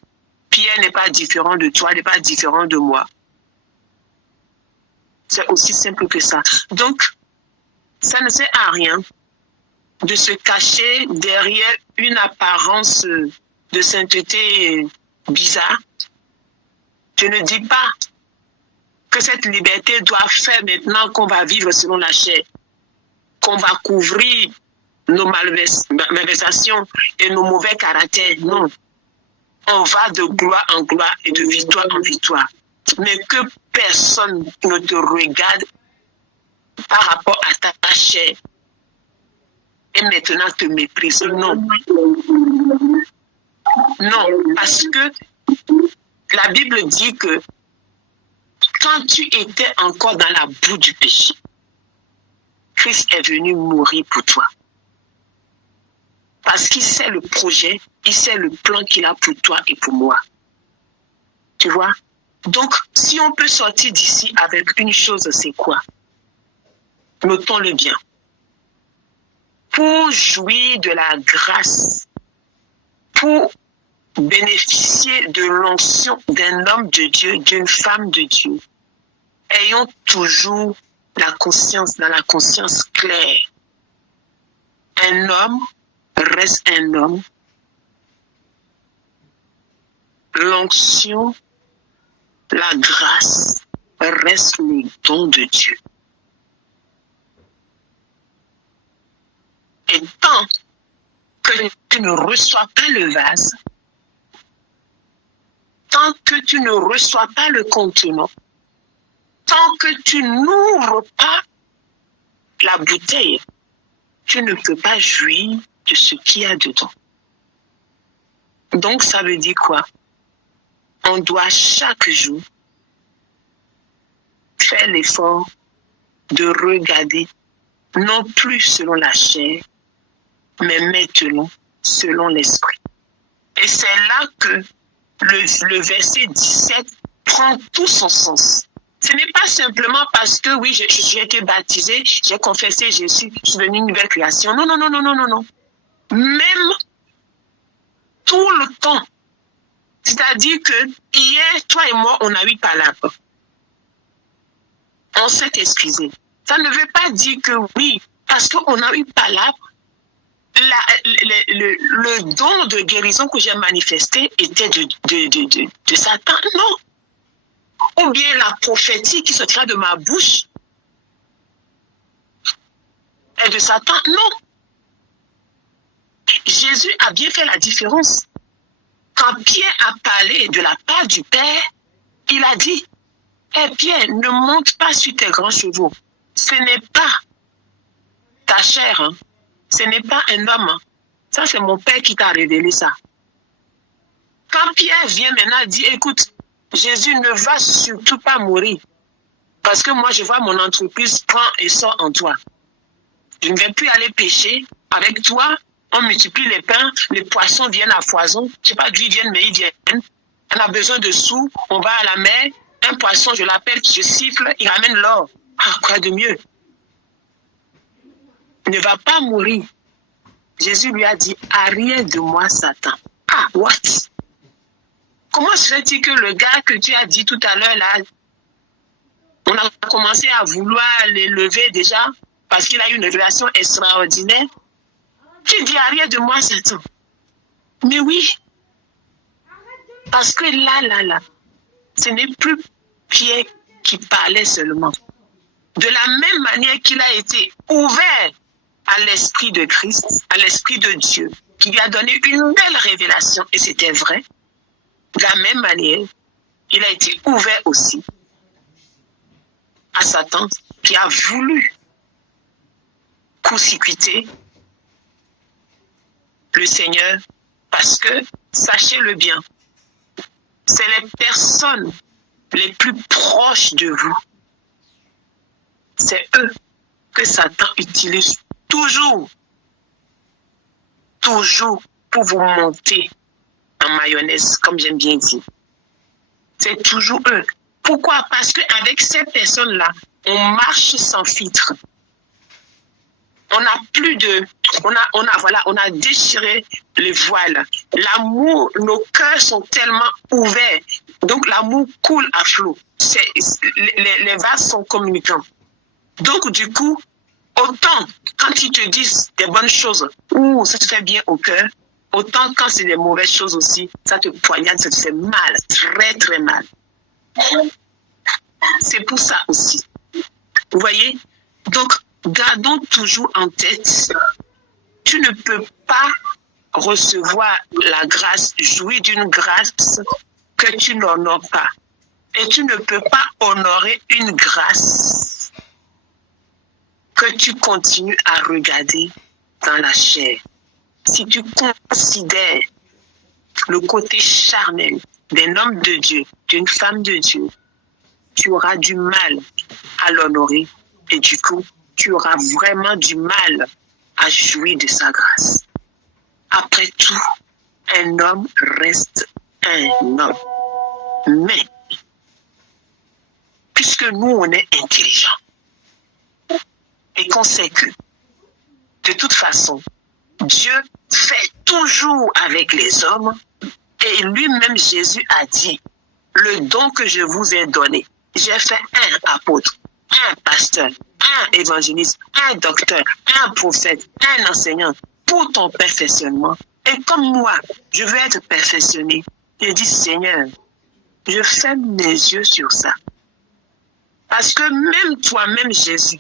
Pierre n'est pas différent de toi, n'est pas différent de moi. C'est aussi simple que ça. Donc, ça ne sert à rien de se cacher derrière une apparence de sainteté bizarre. Je ne dis pas que cette liberté doit faire maintenant qu'on va vivre selon la chair, qu'on va couvrir nos malversations et nos mauvais caractères. Non. On va de gloire en gloire et de victoire en victoire. Mais que personne ne te regarde par rapport à ta chair et maintenant te méprise. Non. Non, parce que la Bible dit que quand tu étais encore dans la boue du péché, Christ est venu mourir pour toi. Parce qu'il sait le projet, il sait le plan qu'il a pour toi et pour moi. Tu vois? Donc, si on peut sortir d'ici avec une chose, c'est quoi? Notons-le bien. Pour jouir de la grâce, pour bénéficier de l'onction d'un homme de Dieu, d'une femme de Dieu, ayons toujours la conscience, dans la conscience claire. Un homme reste un homme. L'onction, la grâce reste le don de Dieu. Et tant que tu ne reçois pas le vase, tant que tu ne reçois pas le contenant, tant que tu n'ouvres pas la bouteille, tu ne peux pas jouir de ce qu'il y a dedans. Donc ça veut dire quoi? On doit chaque jour faire l'effort de regarder, non plus selon la chair, mais maintenant selon l'esprit. Et c'est là que le verset 17 prend tout son sens. Ce n'est pas simplement parce que oui, j'ai été baptisé, j'ai confessé Jésus, je suis devenu une nouvelle création. Non, non, non, non, non, non, non. Même tout le temps. C'est-à-dire que hier, toi et moi, on a eu palabre. On s'est excusé. Ça ne veut pas dire que oui, parce qu'on a eu palabre, le don de guérison que j'ai manifesté était de Satan. Non. Ou bien la prophétie qui sortira de ma bouche est de Satan. Non. Jésus a bien fait la différence. Quand Pierre a parlé de la part du Père, il a dit, Pierre, ne monte pas sur tes grands chevaux. Ce n'est pas ta chair, hein. Ce n'est pas un homme. Hein. Ça, c'est mon Père qui t'a révélé ça. Quand Pierre vient maintenant dire, écoute, Jésus ne va surtout pas mourir. Parce que moi, je vois mon entreprise prend et sort en toi. Je ne vais plus aller pêcher avec toi. On multiplie les pains, les poissons viennent à foison. Je ne sais pas d'où ils viennent, mais ils viennent. On a besoin de sous, on va à la mer. Un poisson, je l'appelle, je siffle, il ramène l'or. Ah, quoi de mieux? Il ne va pas mourir. Jésus lui a dit, arrière de moi, Satan. Ah, what? Comment serait-il que le gars que tu as dit tout à l'heure, là, on a commencé à vouloir l'élever déjà, parce qu'il a eu une révélation extraordinaire? Tu dis arrière de moi, Satan. Mais oui. Parce que là, ce n'est plus Pierre qui parlait seulement. De la même manière qu'il a été ouvert à l'Esprit de Christ, à l'Esprit de Dieu, qui lui a donné une belle révélation, et c'était vrai. De la même manière, il a été ouvert aussi à Satan, qui a voulu court-circuiter le Seigneur, parce que, sachez-le bien, c'est les personnes les plus proches de vous. C'est eux que Satan utilise toujours pour vous monter en mayonnaise, comme j'aime bien dire. C'est toujours eux. Pourquoi? Parce qu'avec ces personnes-là, on marche sans filtre. On n'a plus de... On a déchiré les voiles. L'amour, nos cœurs sont tellement ouverts. Donc l'amour coule à flot. Les vases sont communicants. Donc du coup, autant quand ils te disent des bonnes choses, ça te fait bien au cœur, autant quand c'est des mauvaises choses aussi, ça te poignarde, ça te fait mal, très très mal. C'est pour ça aussi. Vous voyez? Donc, gardons toujours en tête, tu ne peux pas recevoir la grâce, jouir d'une grâce que tu n'honores pas. Et tu ne peux pas honorer une grâce que tu continues à regarder dans la chair. Si tu considères le côté charnel d'un homme de Dieu, d'une femme de Dieu, tu auras du mal à l'honorer et du coup, tu auras vraiment du mal à jouir de sa grâce. Après tout, un homme reste un homme. Mais, puisque nous, on est intelligents et qu'on sait que, de toute façon, Dieu fait toujours avec les hommes et lui-même, Jésus a dit, le don que je vous ai donné, j'ai fait un apôtre, un pasteur, un évangéliste, un docteur, un prophète, un enseignant pour ton perfectionnement. Et comme moi, je veux être perfectionné, je dis, Seigneur, je ferme mes yeux sur ça. Parce que même toi-même, Jésus,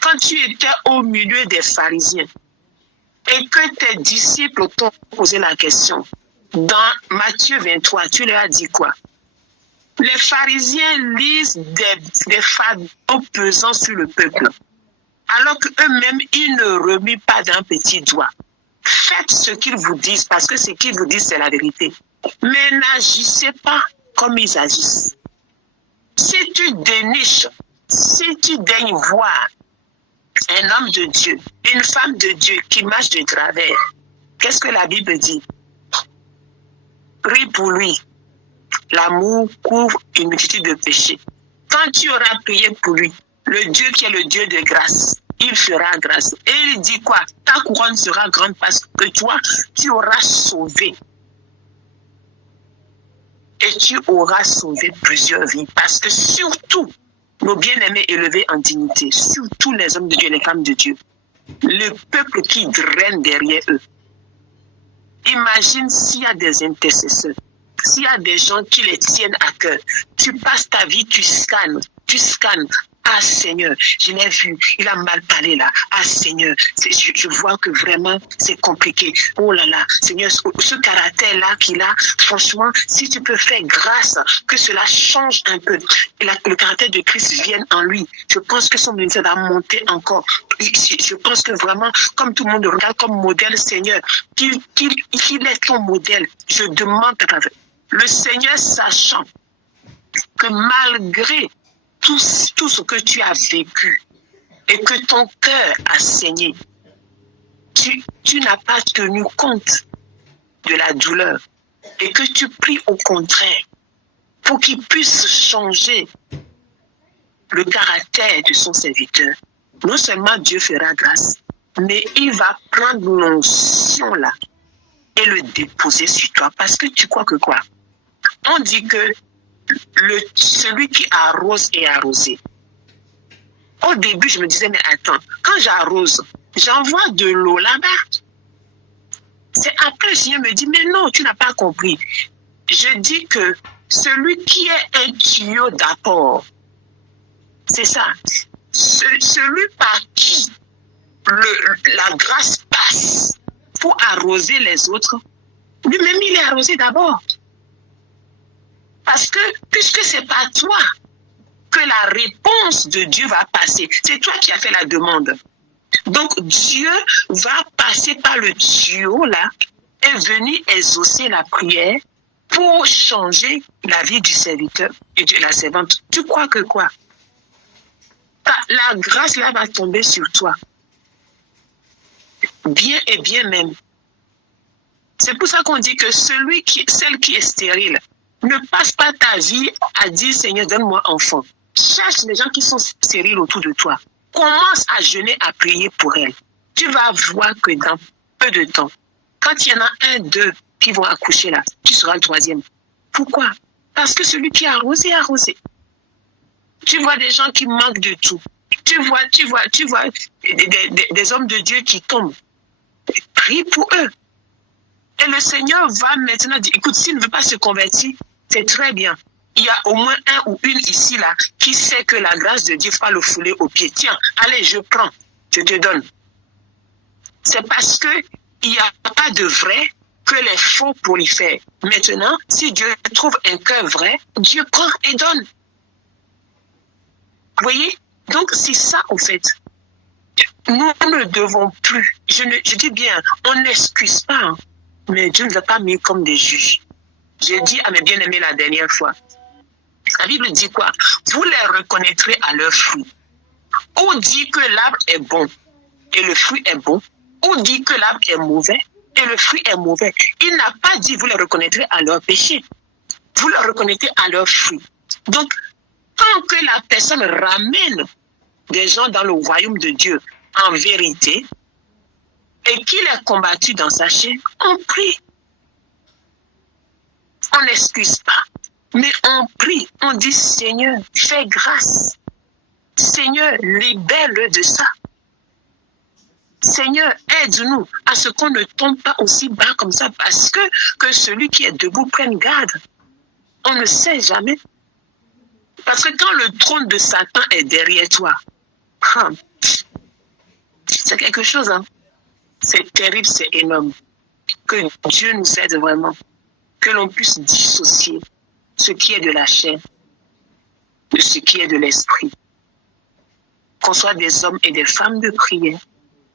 quand tu étais au milieu des pharisiens et que tes disciples t'ont posé la question, dans Matthieu 23, tu leur as dit quoi? Les pharisiens lisent des fardeaux pesants sur le peuple, alors qu'eux-mêmes, ils ne remuent pas d'un petit doigt. Faites ce qu'ils vous disent, parce que ce qu'ils vous disent, c'est la vérité. Mais n'agissez pas comme ils agissent. Si tu déniches, si tu daignes voir un homme de Dieu, une femme de Dieu qui marche de travers, qu'est-ce que la Bible dit? Prie pour lui. L'amour couvre une multitude de péchés. Quand tu auras prié pour lui, le Dieu qui est le Dieu de grâce, il fera grâce. Et il dit quoi? Ta couronne sera grande parce que toi, tu auras sauvé. Et tu auras sauvé plusieurs vies. Parce que surtout, nos bien-aimés élevés en dignité, surtout les hommes de Dieu et les femmes de Dieu, le peuple qui draine derrière eux. Imagine s'il y a des intercesseurs, s'il y a des gens qui les tiennent à cœur, tu passes ta vie, tu scannes. Ah Seigneur, je l'ai vu, il a mal parlé là. Ah Seigneur, je vois que vraiment c'est compliqué. Oh là là, Seigneur, ce caractère-là qu'il a, franchement, si tu peux faire grâce, que cela change un peu, et le caractère de Christ vienne en lui. Je pense que son ministère va monter encore. Je pense que vraiment, comme tout le monde regarde comme modèle, Seigneur, qu'il est ton modèle. Je demande le Seigneur sachant que malgré tout ce que tu as vécu et que ton cœur a saigné, tu n'as pas tenu compte de la douleur et que tu pries au contraire pour qu'il puisse changer le caractère de son serviteur. Non seulement Dieu fera grâce, mais il va prendre l'onction là et le déposer sur toi. Parce que tu crois que quoi? On dit que celui qui arrose est arrosé. Au début, je me disais, mais attends, quand j'arrose, j'envoie de l'eau là-bas. C'est après le Seigneur me dit, mais non, tu n'as pas compris. Je dis que celui qui est un tuyau d'apport, c'est ça. Celui par qui la grâce passe pour arroser les autres, lui-même, il est arrosé d'abord. Parce que, puisque c'est pas toi que la réponse de Dieu va passer, c'est toi qui as fait la demande. Donc, Dieu va passer par le tuyau là et venir exaucer la prière pour changer la vie du serviteur et de la servante. Tu crois que quoi? La grâce là va tomber sur toi. Bien et bien même. C'est pour ça qu'on dit que celle qui est stérile, ne passe pas ta vie à dire, Seigneur, donne-moi enfant. Cherche les gens qui sont stériles autour de toi. Commence à jeûner, à prier pour elles. Tu vas voir que dans peu de temps, quand il y en a 1, 2 qui vont accoucher là, tu seras le 3e. Pourquoi? Parce que celui qui a arrosé, est arrosé. Tu vois des gens qui manquent de tout. Tu vois des hommes de Dieu qui tombent. Prie pour eux. Et le Seigneur va maintenant dire, écoute, s'il ne veut pas se convertir, c'est très bien. il y a au moins un ou une ici, là, qui sait que la grâce de Dieu, il faut pas le fouler aux pieds. Tiens, allez, je prends, je te donne. C'est parce que il n'y a pas de vrai que les faux prolifèrent. Maintenant, si Dieu trouve un cœur vrai, Dieu prend et donne. Vous voyez? Donc, c'est ça, en fait. Nous ne devons plus, je dis bien, on n'excuse pas, hein, mais Dieu ne nous a pas mis comme des juges. J'ai dit à mes bien-aimés la dernière fois, la Bible dit quoi? Vous les reconnaîtrez à leurs fruits. Ou dit que l'arbre est bon et le fruit est bon, ou dit que l'arbre est mauvais et le fruit est mauvais. Il n'a pas dit vous les reconnaîtrez à leurs péchés. Vous les reconnaîtrez à leurs fruits. Donc, tant que la personne ramène des gens dans le royaume de Dieu en vérité et qu'il est combattu dans sa chair, on prie. On n'excuse pas, mais on prie. On dit Seigneur, fais grâce. Seigneur, libère-le de ça. Seigneur, aide-nous à ce qu'on ne tombe pas aussi bas comme ça parce que celui qui est debout prenne garde. On ne sait jamais. Parce que quand le trône de Satan est derrière toi, c'est quelque chose, hein. C'est terrible, c'est énorme. Que Dieu nous aide vraiment. Que l'on puisse dissocier ce qui est de la chair de ce qui est de l'esprit. Qu'on soit des hommes et des femmes de prière,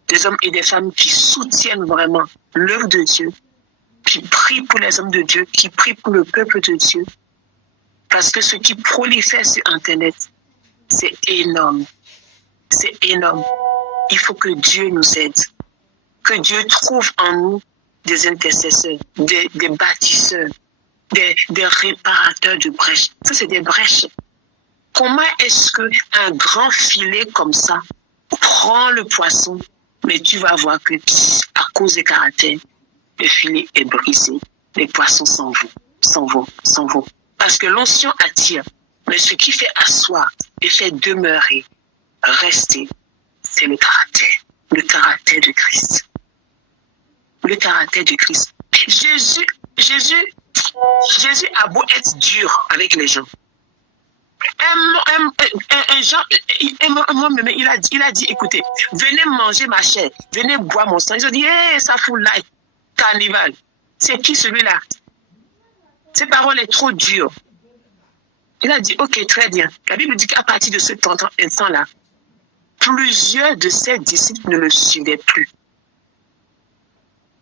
des hommes et des femmes qui soutiennent vraiment l'œuvre de Dieu, qui prient pour les hommes de Dieu, qui prient pour le peuple de Dieu. Parce que ce qui prolifère sur Internet, c'est énorme. C'est énorme. Il faut que Dieu nous aide. Que Dieu trouve en nous des intercesseurs, des bâtisseurs, des réparateurs de brèches. Ça, c'est des brèches. Comment est-ce qu'un grand filet comme ça prend le poisson, mais tu vas voir que à cause des caractères, le filet est brisé. Les poissons s'en vont. Parce que l'onction attire, mais ce qui fait asseoir et fait demeurer, rester, c'est le caractère de Christ. Le caractère de Christ. Jésus a beau être dur avec les gens. Moi-même, il a dit, écoutez, venez manger ma chair, venez boire mon sang. Ils ont dit, ça fout là, carnival. C'est qui celui-là? Ces paroles est trop dures. Il a dit, ok, très bien. La Bible dit qu'à partir de ce instant-là, plusieurs de ses disciples ne le suivaient plus.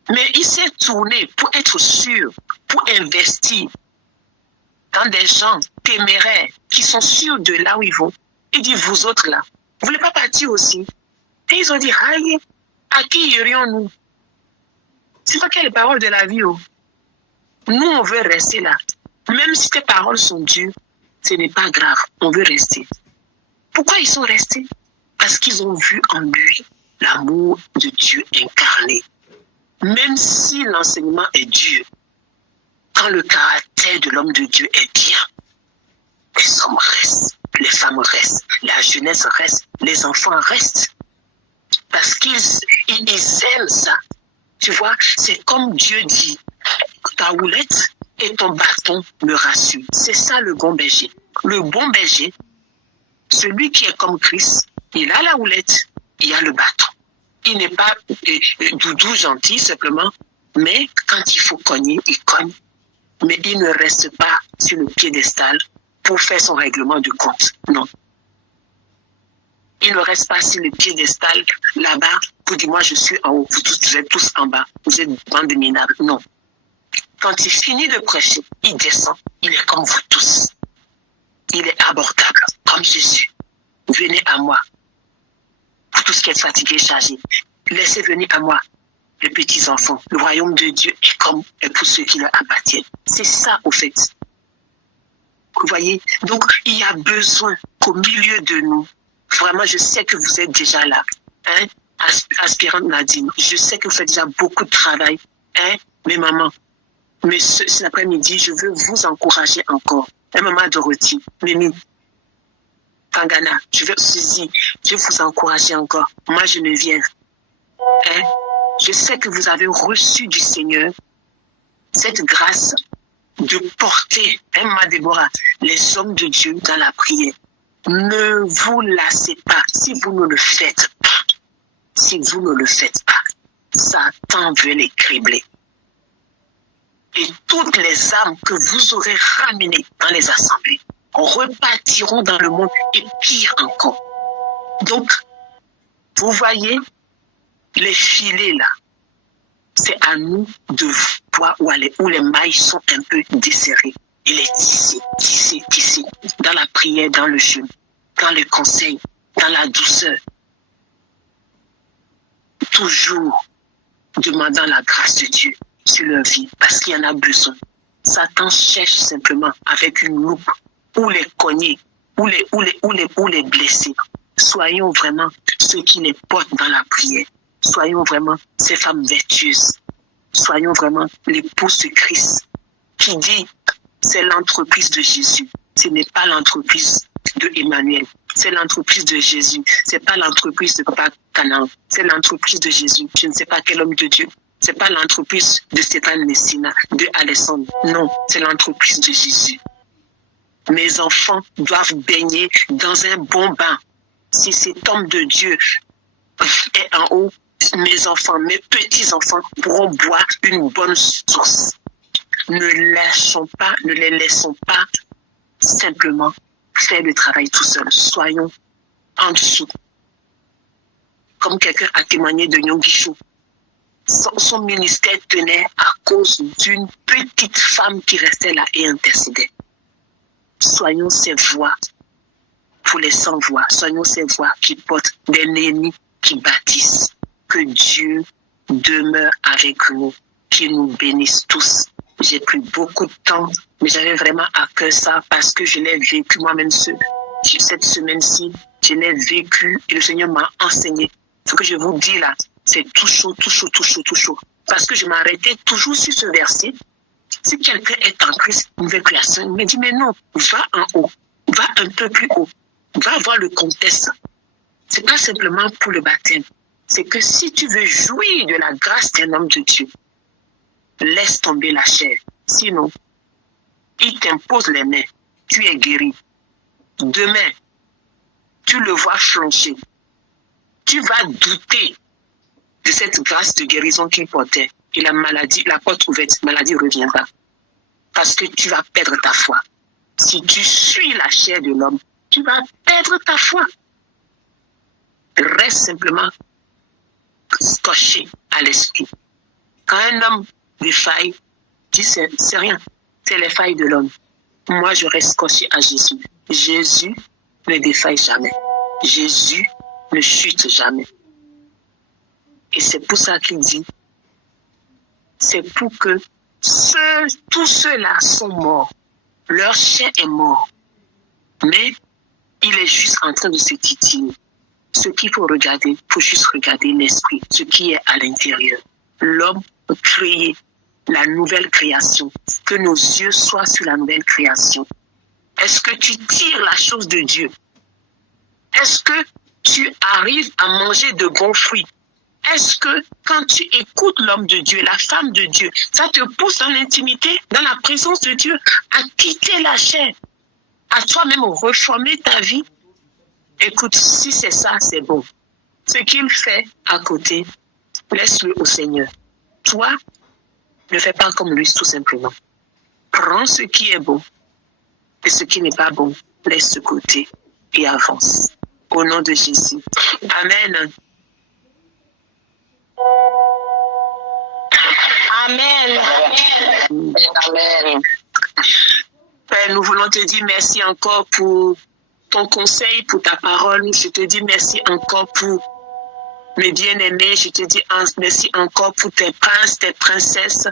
Mais il s'est tourné pour être sûr, pour investir dans des gens téméraires qui sont sûrs de là où ils vont. Il dit, vous autres là, vous voulez pas partir aussi? Et ils ont dit, aïe, à qui irions-nous? C'est pas quelle parole de la vie, oh. Nous, on veut rester là. Même si tes paroles sont dures, ce n'est pas grave, on veut rester. Pourquoi ils sont restés? Parce qu'ils ont vu en lui l'amour de Dieu incarné. Même si l'enseignement est dur, quand le caractère de l'homme de Dieu est bien, les hommes restent, les femmes restent, la jeunesse reste, les enfants restent. Parce qu'ils aiment ça. Tu vois, c'est comme Dieu dit, ta houlette et ton bâton me rassurent. C'est ça le bon berger. Le bon berger, celui qui est comme Christ, il a la houlette, il a le bâton. Il n'est pas doudou, gentil simplement, mais quand il faut cogner, il cogne. Mais il ne reste pas sur le piédestal pour faire son règlement de compte. Non. Il ne reste pas sur le piédestal là-bas pour dire moi je suis en haut, vous êtes tous en bas, vous êtes bande de minables. Non. Quand il finit de prêcher, il descend, il est comme vous tous. Il est abordable, comme Jésus. Venez à moi. Pour tout ce qui est fatigué, chargé. Laissez venir à moi les petits enfants. Le royaume de Dieu est comme pour ceux qui leur appartiennent. C'est ça, au fait. Vous voyez? Donc, il y a besoin qu'au milieu de nous, vraiment, je sais que vous êtes déjà là. Hein? Aspirante Nadine, je sais que vous faites déjà beaucoup de travail. Hein? Mais maman, mais cet après-midi, je veux vous encourager encore. Hein, maman Dorothy, Mimi, Tangana, je veux vous encourager encore. Moi, je ne viens. Hein? Je sais que vous avez reçu du Seigneur cette grâce de porter, ma Déborah, les hommes de Dieu dans la prière. Ne vous lassez pas. Si vous ne le faites pas, Satan veut les cribler. Et toutes les âmes que vous aurez ramenées dans les assemblées repartiront dans le monde et pire encore. Donc, vous voyez, les filets là, c'est à nous de voir où les mailles sont un peu desserrées. Et les tisser, dans la prière, dans le jeûne, dans le conseil, dans la douceur. Toujours demandant la grâce de Dieu sur leur vie, parce qu'il y en a besoin. Satan cherche simplement avec une loupe où les cogner, où les blesser. Soyons vraiment ceux qui les portent dans la prière. Soyons vraiment ces femmes vertueuses. Soyons vraiment l'épouse de Christ qui dit c'est l'entreprise de Jésus. Ce n'est pas l'entreprise de Emmanuel. C'est l'entreprise de Jésus. C'est pas l'entreprise de Papa Canaan. C'est l'entreprise de Jésus. Je ne sais pas quel homme de Dieu. C'est pas l'entreprise de Stéphane Messina, de Alessandre. Non, c'est l'entreprise de Jésus. Mes enfants doivent baigner dans un bon bain. Si cet homme de Dieu est en haut, mes enfants, mes petits-enfants pourront boire une bonne source. Ne les laissons pas simplement faire le travail tout seul. Soyons en dessous. Comme quelqu'un a témoigné de Nyonguichou. Son ministère tenait à cause d'une petite femme qui restait là et intercédait. Soyons ces voix pour les sans-voix. Soyons ces voix qui portent des Néhémies qui bâtissent. Que Dieu demeure avec nous, qu'il nous bénisse tous. J'ai pris beaucoup de temps, mais j'avais vraiment à cœur ça parce que je l'ai vécu moi-même cette semaine-ci. Je l'ai vécu et le Seigneur m'a enseigné. Ce que je vous dis là, c'est tout chaud. Parce que je m'arrêtais toujours sur ce verset. Si quelqu'un est en Christ, une nouvelle création, il me dit, mais non, va en haut, va un peu plus haut, va voir le contexte. C'est pas simplement pour le baptême. C'est que si tu veux jouir de la grâce d'un homme de Dieu, laisse tomber la chair. Sinon, il t'impose les mains. Tu es guéri. Demain, tu le vois flancher. Tu vas douter de cette grâce de guérison qu'il portait. Et la maladie, la porte ouverte, la maladie reviendra. Parce que tu vas perdre ta foi. Si tu suis la chair de l'homme, tu vas perdre ta foi. Reste simplement scotché à l'esprit. Quand un homme défaille, dis c'est rien. C'est les failles de l'homme. Moi, je reste scotché à Jésus. Jésus ne défaille jamais. Jésus ne chute jamais. Et c'est pour ça qu'il dit, c'est pour que tous ceux-là sont morts. Leur chair est mort. Mais il est juste en train de se titiller. Ce qu'il faut regarder, il faut juste regarder l'esprit, ce qui est à l'intérieur. L'homme créé, la nouvelle création. Que nos yeux soient sur la nouvelle création. Est-ce que tu tires la chose de Dieu? Est-ce que tu arrives à manger de bons fruits? Est-ce que quand tu écoutes l'homme de Dieu, la femme de Dieu, ça te pousse dans l'intimité, dans la présence de Dieu, à quitter la chair, à toi-même reformer ta vie? Écoute, si c'est ça, c'est bon. Ce qu'il fait à côté, laisse-le au Seigneur. Toi, ne fais pas comme lui, tout simplement. Prends ce qui est bon et ce qui n'est pas bon, laisse de côté et avance. Au nom de Jésus. Amen. Amen. Amen. Père, nous voulons te dire merci encore pour ton conseil, pour ta parole. Je te dis merci encore pour mes bien-aimés. Je te dis merci encore pour tes princes, tes princesses.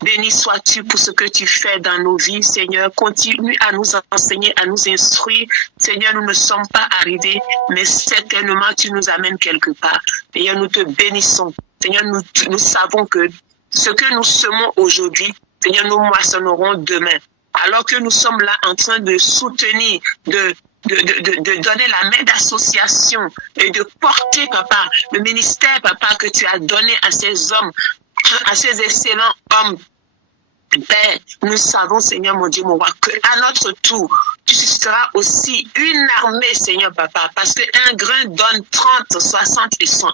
Béni sois-tu pour ce que tu fais dans nos vies, Seigneur. Continue à nous enseigner, à nous instruire. Seigneur, nous ne sommes pas arrivés, mais certainement tu nous amènes quelque part. Seigneur, nous te bénissons. Seigneur, nous savons que ce que nous semons aujourd'hui, Seigneur, nous moissonnerons demain. Alors que nous sommes là en train de soutenir, de donner la main d'association et de porter, Papa, le ministère, Papa, que tu as donné à ces hommes, à ces excellents hommes Père, nous savons, Seigneur, mon Dieu, mon roi, qu'à notre tour, tu susciteras aussi une armée, Seigneur, papa, parce qu'un grain donne 30, 60 et 100.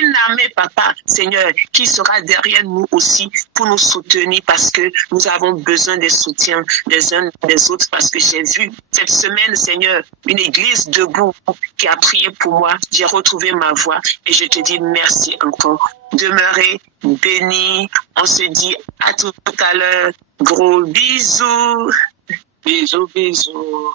Une armée, papa, Seigneur, qui sera derrière nous aussi pour nous soutenir, parce que nous avons besoin des soutiens des uns des autres, parce que j'ai vu cette semaine, Seigneur, une église debout qui a prié pour moi. J'ai retrouvé ma voix et je te dis merci encore. Demeurez bénis. On se dit à tout à l'heure. Gros bisous. Bisous, bisous.